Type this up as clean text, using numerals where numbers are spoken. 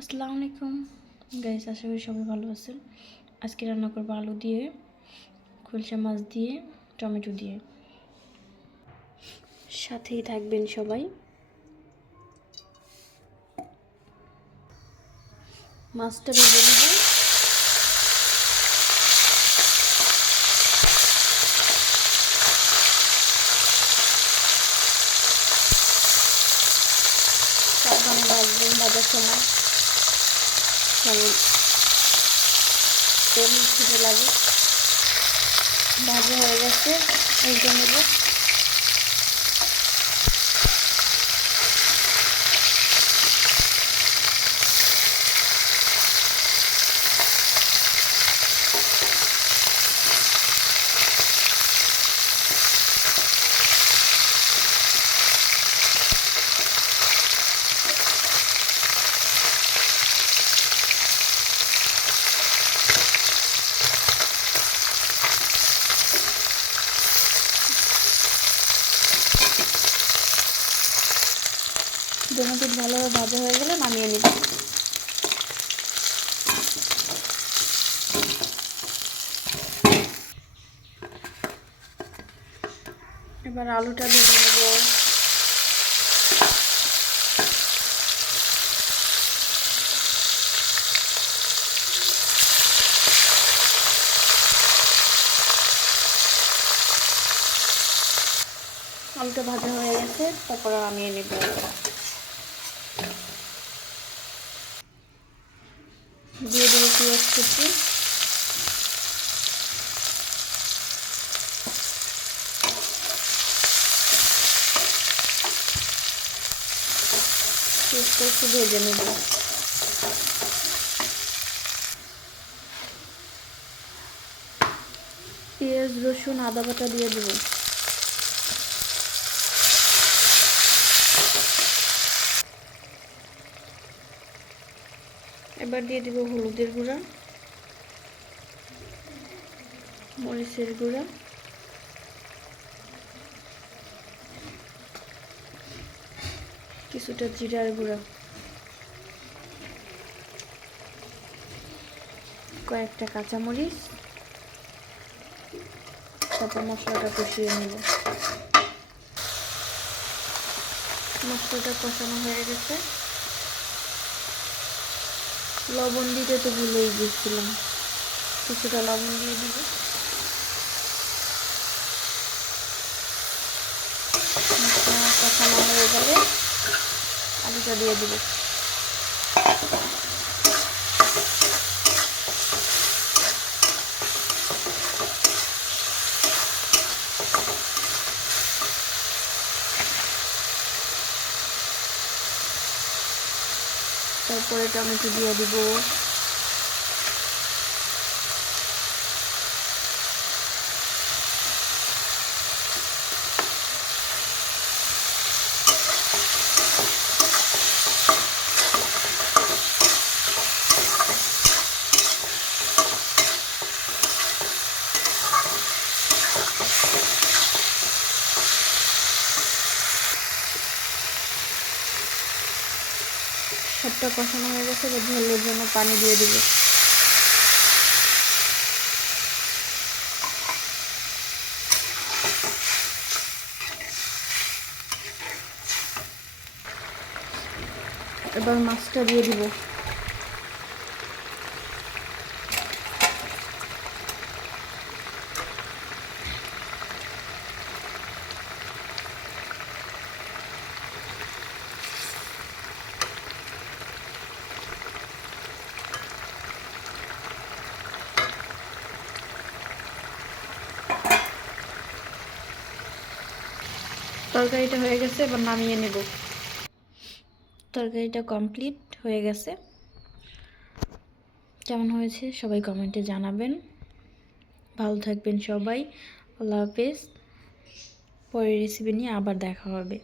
আসসালামু আলাইকুম গাইস, আশা করি সবাই ভালো আছেন। আজকে রান্না করবো আলু দিয়ে, খোলসা মাছ দিয়ে, টমেটো দিয়ে। সাথেই থাকবেন সবাই। মাছটা ভেজে নেব। সাবধানে ভাজবেন, ভাজার সময় যেমন তেল ছিটে লাগে। ভাজা হয়ে গেছে, উল্টে নেব। দুটো ভালোভাবে ভাজা হয়ে গেলে নামিয়ে নেব। এবার আলুটা ভেজে নেব। আলুটা ভাজা হয়ে গেছে, তারপর নামিয়ে নেব। দিয়ে দেবো পেঁয়াজ কুচি, পেঁয়াজটা একটু ভেজে নেব। পেঁয়াজ, রসুন, আদা বাটা দিয়ে দেবো। এবার দিয়ে দিব হলুদের গুঁড়া, মরিচের গুঁড়া, কিছুটা জিরার গুঁড়া, কয়েকটা কাঁচামরিচ। তারপর মশলাটা কষিয়ে নেব। মশলাটা কষানো হয়ে গেছে। লবণ দিতে তো ভুলেই গেছিলাম, কিছুটা লবণ দিয়ে দিব। মশলা কষানো হয়ে গেলে আলুটা দিয়ে দিব। তারপরে টমেটো দিয়ে দিব। সবটা কষানো হয়ে গেছে, এবার ঝোলের জন্য পানি দিয়ে দিব। এবার মাছটা দিয়ে দিব। তরকারিটা হয়ে গেছে, এবার নামিয়ে নেব। তরকারিটা কমপ্লিট হয়ে গেছে। কেমন হয়েছে সবাই কমেন্টে জানাবেন। ভালো থাকবেন সবাই। আল্লাহ হাফেজ। পরের রেসিপি নিয়ে আবার দেখা হবে।